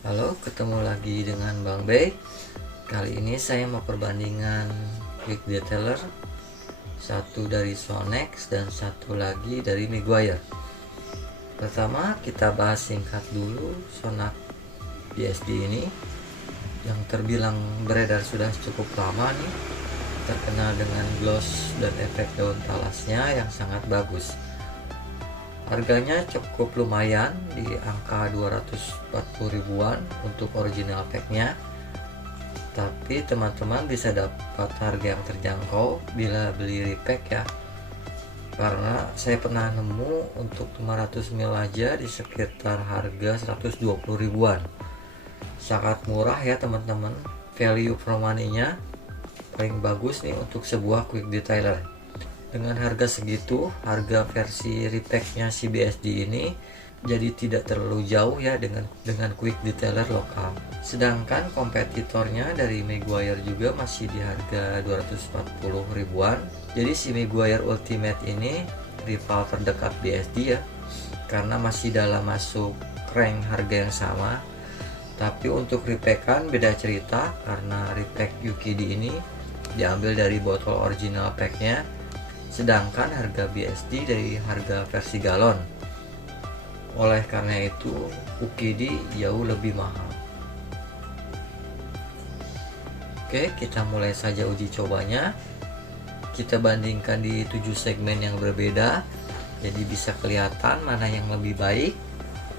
Halo, ketemu lagi dengan Bang Bey. Kali ini saya mau perbandingan quick detailer, satu dari Sonex dan satu lagi dari Meguiar. Pertama kita bahas singkat dulu Sonax BSD ini yang terbilang beredar sudah cukup lama nih, terkenal dengan gloss dan efek daun talasnya yang sangat bagus. Harganya cukup lumayan di angka 240 ribuan untuk original packnya, tapi teman-teman bisa dapat harga yang terjangkau bila beli repack ya, karena saya pernah nemu untuk 500 ml aja di sekitar harga 120 ribuan. Sangat murah ya teman-teman, value for money nya paling bagus nih untuk sebuah quick detailer. Dengan harga segitu, harga versi repacknya si BSD ini jadi tidak terlalu jauh ya dengan quick detailer lokal. Sedangkan kompetitornya dari Meguiar juga masih di harga 240 ribuan. Jadi si Meguiar Ultimate ini rival terdekat BSD ya, karena masih dalam masuk rank harga yang sama. Tapi untuk repackan beda cerita, karena repack UKD ini diambil dari botol original packnya, sedangkan harga BSD dari harga versi galon. Oleh karena itu UKD jauh lebih mahal. Oke, kita mulai saja uji cobanya. Kita bandingkan di 7 segmen yang berbeda, jadi bisa kelihatan mana yang lebih baik.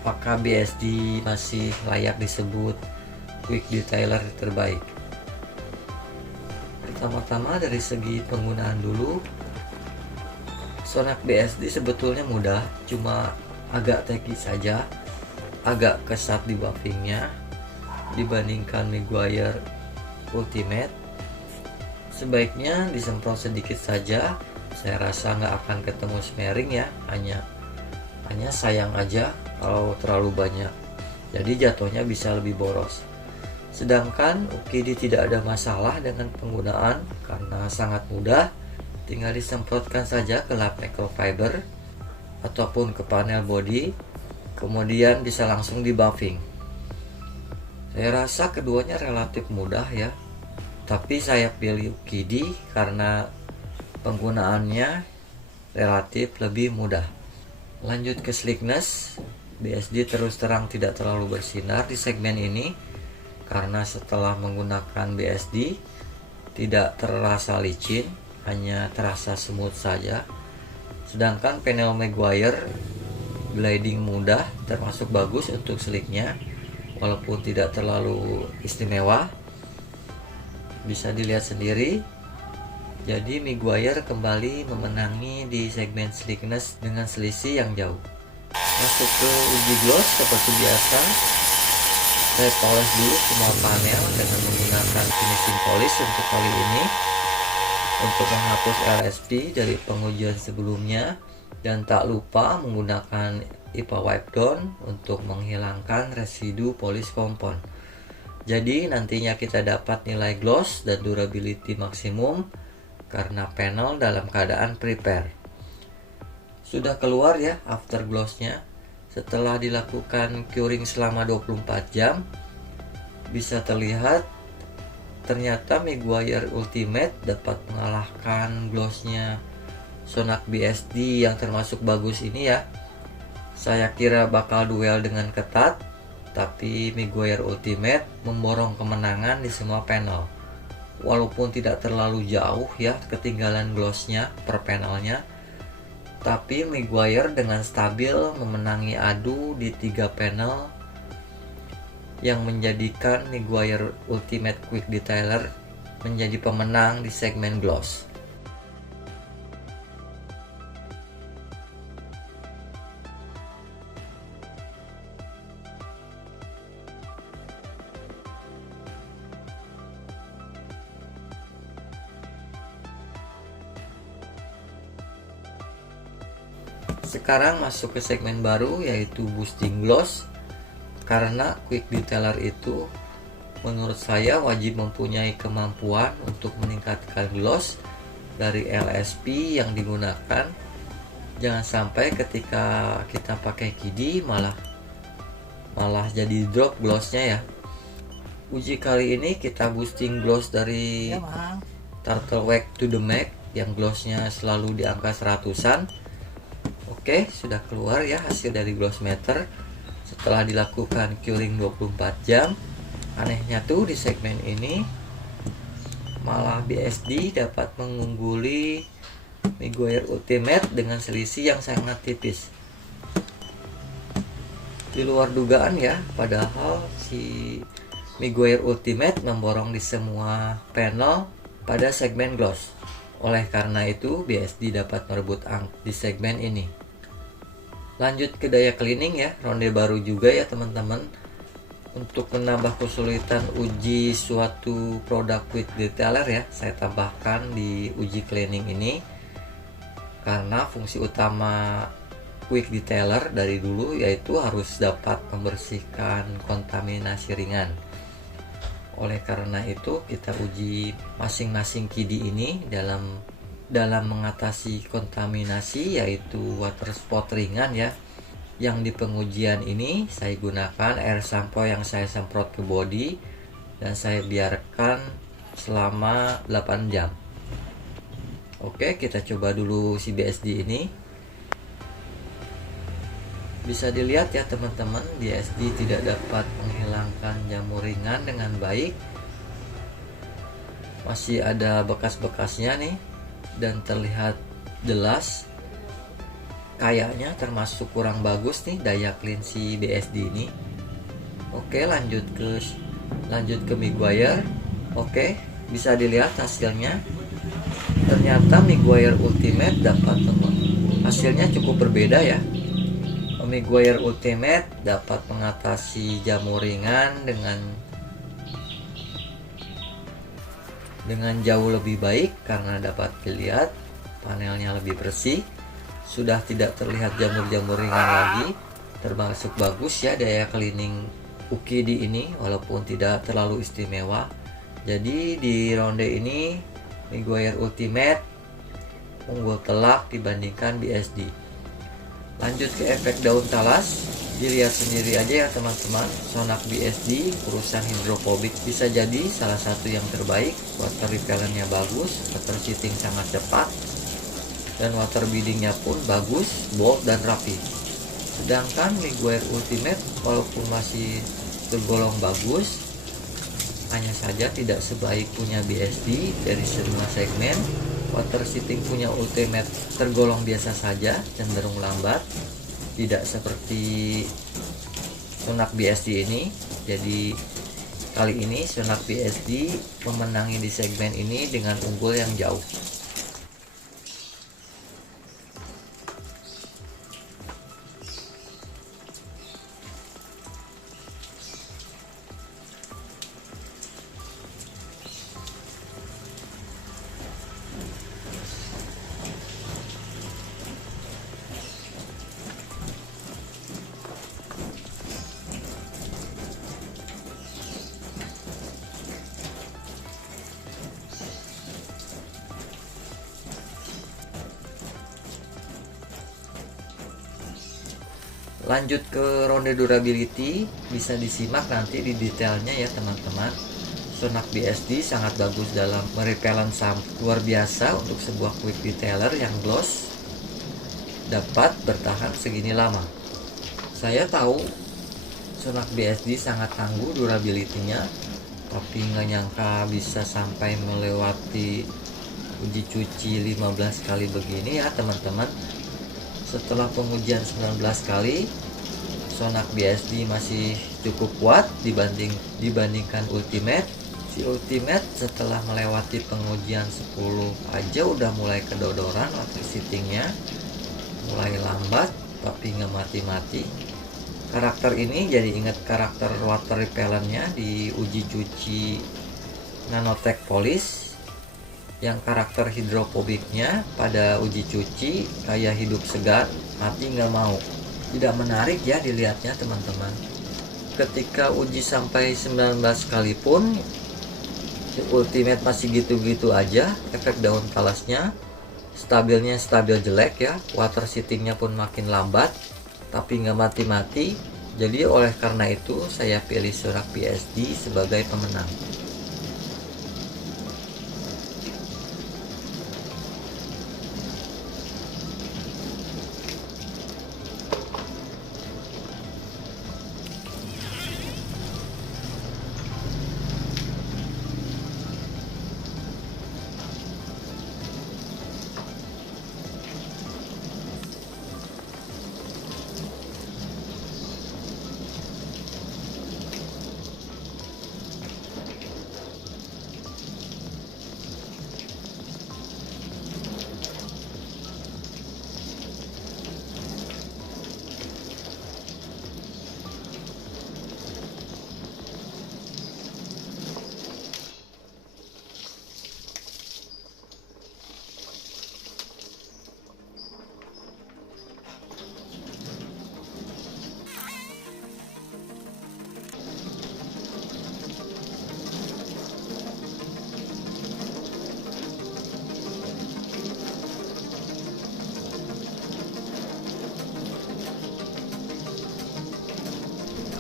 Apakah BSD masih layak disebut quick detailer terbaik? Pertama-tama dari segi penggunaan dulu, Sonax BSD sebetulnya mudah, cuma agak tricky saja, agak kesat di buffingnya dibandingkan Meguiar Ultimate. Sebaiknya disemprot sedikit saja, saya rasa nggak akan ketemu smearing ya, hanya sayang aja kalau terlalu banyak, jadi jatuhnya bisa lebih boros. Sedangkan UKD tidak ada masalah dengan penggunaan karena sangat mudah, tinggal disemprotkan saja ke lap microfiber ataupun ke panel body, kemudian bisa langsung di buffing. Saya rasa keduanya relatif mudah ya, tapi saya pilih UKD karena penggunaannya relatif lebih mudah. Lanjut ke slickness, BSD terus terang tidak terlalu bersinar di segmen ini, karena setelah menggunakan BSD tidak terasa licin, hanya terasa smooth saja. Sedangkan panel Meguiar gliding mudah, termasuk bagus untuk slicknya, walaupun tidak terlalu istimewa. Bisa dilihat sendiri. Jadi Meguiar kembali memenangi di segmen slickness dengan selisih yang jauh. Masuk ke uji gloss seperti biasa. Saya poles dulu semua panel dengan menggunakan finishing polish untuk kali ini, untuk menghapus LSP dari pengujian sebelumnya, dan tak lupa menggunakan IPA Wipe Down untuk menghilangkan residu polish kompon. Jadi nantinya kita dapat nilai gloss dan durability maksimum karena panel dalam keadaan prepare. Sudah keluar ya afterglossnya. Setelah dilakukan curing selama 24 jam, bisa terlihat ternyata Meguiar Ultimate dapat mengalahkan glossnya Sonax BSD yang termasuk bagus ini ya. Saya kira bakal duel dengan ketat, tapi Meguiar Ultimate memborong kemenangan di semua panel. Walaupun tidak terlalu jauh ya ketinggalan glossnya per panelnya, tapi Meguiar dengan stabil memenangi adu di 3 panel, yang menjadikan Meguiar Ultimate Quick Detailer menjadi pemenang di segmen gloss. Sekarang masuk ke segmen baru, yaitu boosting gloss. Karena quick detailer itu menurut saya wajib mempunyai kemampuan untuk meningkatkan gloss dari LSP yang digunakan. Jangan sampai ketika kita pakai KD malah malah jadi drop glossnya ya. Uji kali ini kita boosting gloss dari Turtle Wax to the Max yang glossnya selalu di angka 100-an. Oke, sudah keluar ya hasil dari gloss meter setelah dilakukan curing 24 jam. Anehnya tuh di segmen ini malah BSD dapat mengungguli Miguier Ultimate dengan selisih yang sangat tipis. Di luar dugaan ya, padahal si Miguier Ultimate memborong di semua panel pada segmen gloss. Oleh karena itu BSD dapat merebut di segmen ini. Lanjut ke daya cleaning ya, ronde baru juga ya teman-teman. Untuk menambah kesulitan uji suatu produk quick detailer ya, saya tambahkan di uji cleaning ini karena fungsi utama quick detailer dari dulu yaitu harus dapat membersihkan kontaminasi ringan. Oleh karena itu kita uji masing-masing KIDI ini dalam mengatasi kontaminasi, yaitu water spot ringan ya. Yang di pengujian ini saya gunakan air sampo yang saya semprot ke body dan saya biarkan selama 8 jam. Oke, kita coba dulu si BSD ini. Bisa dilihat ya teman-teman, BSD tidak dapat menghilangkan jamur ringan dengan baik. Masih ada bekas-bekasnya nih dan terlihat jelas. Kayaknya termasuk kurang bagus nih daya clean si BSD ini. Oke, lanjut ke Miguier. Oke, bisa dilihat hasilnya. Ternyata Miguier Ultimate dapat hasilnya cukup berbeda ya. Miguier Ultimate dapat mengatasi jamur ringan dengan jauh lebih baik karena dapat dilihat panelnya lebih bersih. Sudah tidak terlihat jamur-jamur ringan lagi, termasuk bagus ya daya cleaning UKIDI ini walaupun tidak terlalu istimewa. Jadi di ronde ini Miguier Ultimate unggul telak dibandingkan BSD. Lanjut ke efek daun talas, dilihat sendiri aja ya teman-teman. Sonak BSD urusan hidrofobik bisa jadi salah satu yang terbaik. Water repellentnya bagus, water sheeting sangat cepat, dan water beadingnya pun bagus, bold dan rapi. Sedangkan Miguier Ultimate walaupun masih tergolong bagus, hanya saja tidak sebaik punya BSD dari semua segmen. Water sheeting punya Ultimate tergolong biasa saja, cenderung lambat, tidak seperti Sonak BSD ini. Jadi kali ini Sonak BSD memenangi di segmen ini dengan unggul yang jauh. Lanjut ke ronde durability, bisa disimak nanti di detailnya ya teman-teman. Sonak BSD sangat bagus dalam merepellent sampah, luar biasa untuk sebuah quick detailer yang gloss dapat bertahan segini lama. Saya tahu Sonak BSD sangat tangguh durability-nya, tapi nggak nyangka bisa sampai melewati uji cuci 15 kali begini ya teman-teman. Setelah pengujian 19 kali, Sonak BSD masih cukup kuat dibandingkan Ultimate. Si Ultimate setelah melewati pengujian 10 aja udah mulai kedodoran water sheetingnya, mulai lambat tapi nggak mati-mati. Karakter ini jadi ingat karakter water repellentnya di uji cuci Nanotech Polish, yang karakter hidrofobiknya pada uji cuci kayak hidup segar, mati nggak mau. Tidak menarik ya dilihatnya teman-teman. Ketika uji sampai 19 kali pun Ultimate masih gitu-gitu aja. Efek daun talasnya stabil jelek ya. Water sheetingnya pun makin lambat, tapi nggak mati-mati. Jadi oleh karena itu saya pilih Sonax BSD sebagai pemenang.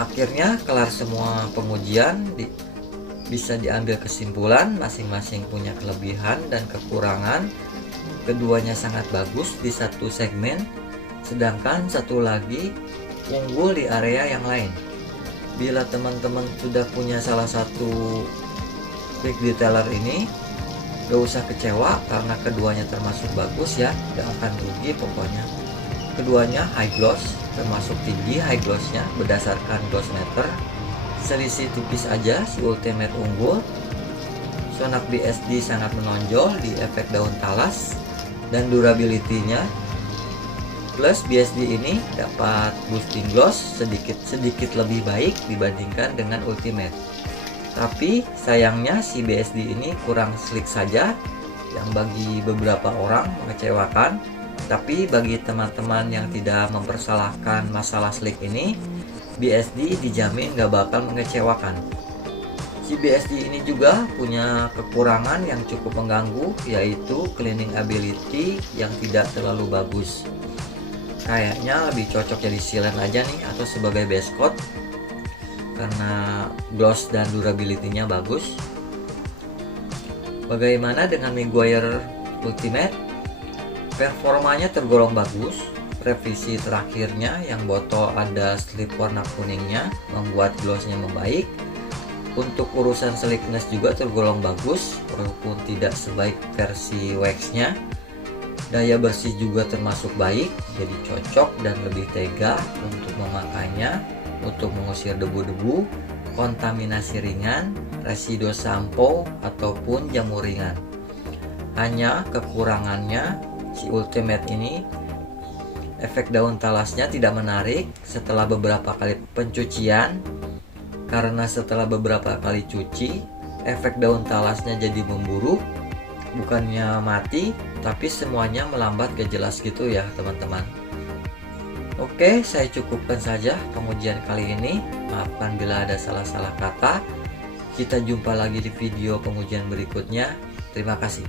Akhirnya kelar semua pengujian, bisa diambil kesimpulan masing-masing punya kelebihan dan kekurangan. Keduanya sangat bagus di satu segmen, sedangkan satu lagi unggul di area yang lain. Bila teman-teman sudah punya salah satu quick detailer ini, gak usah kecewa karena keduanya termasuk bagus ya, gak akan rugi pokoknya. Keduanya high gloss, termasuk tinggi high glossnya berdasarkan gloss meter. Selisih tipis aja si Ultimate unggul. Sonax BSD sangat menonjol di efek daun talas dan durability-nya. Plus BSD ini dapat boosting gloss sedikit lebih baik dibandingkan dengan Ultimate. Tapi sayangnya si BSD ini kurang sleek saja, yang bagi beberapa orang mengecewakan. Tapi bagi teman-teman yang tidak mempersalahkan masalah sleek ini, BSD dijamin gak bakal mengecewakan. Si BSD ini juga punya kekurangan yang cukup mengganggu, yaitu cleaning ability yang tidak terlalu bagus. Kayaknya lebih cocok jadi sealant aja nih, atau sebagai base coat, karena gloss dan durability-nya bagus. Bagaimana dengan Meguiar Ultimate? Performanya tergolong bagus. Revisi terakhirnya yang botol ada strip warna kuningnya membuat glossnya membaik. Untuk urusan sleekness juga tergolong bagus, walaupun tidak sebaik versi waxnya. Daya bersih juga termasuk baik, jadi cocok dan lebih tega untuk memakainya, untuk mengusir debu-debu, kontaminasi ringan, residu sampo ataupun jamur ringan. Hanya kekurangannya, si Ultimate ini efek daun talasnya tidak menarik setelah beberapa kali pencucian, karena setelah beberapa kali cuci efek daun talasnya jadi memburuk, bukannya mati tapi semuanya melambat gak jelas gitu ya teman-teman. Oke, saya cukupkan saja pengujian kali ini. Maafkan bila ada salah-salah kata. Kita jumpa lagi di video pengujian berikutnya. Terima kasih.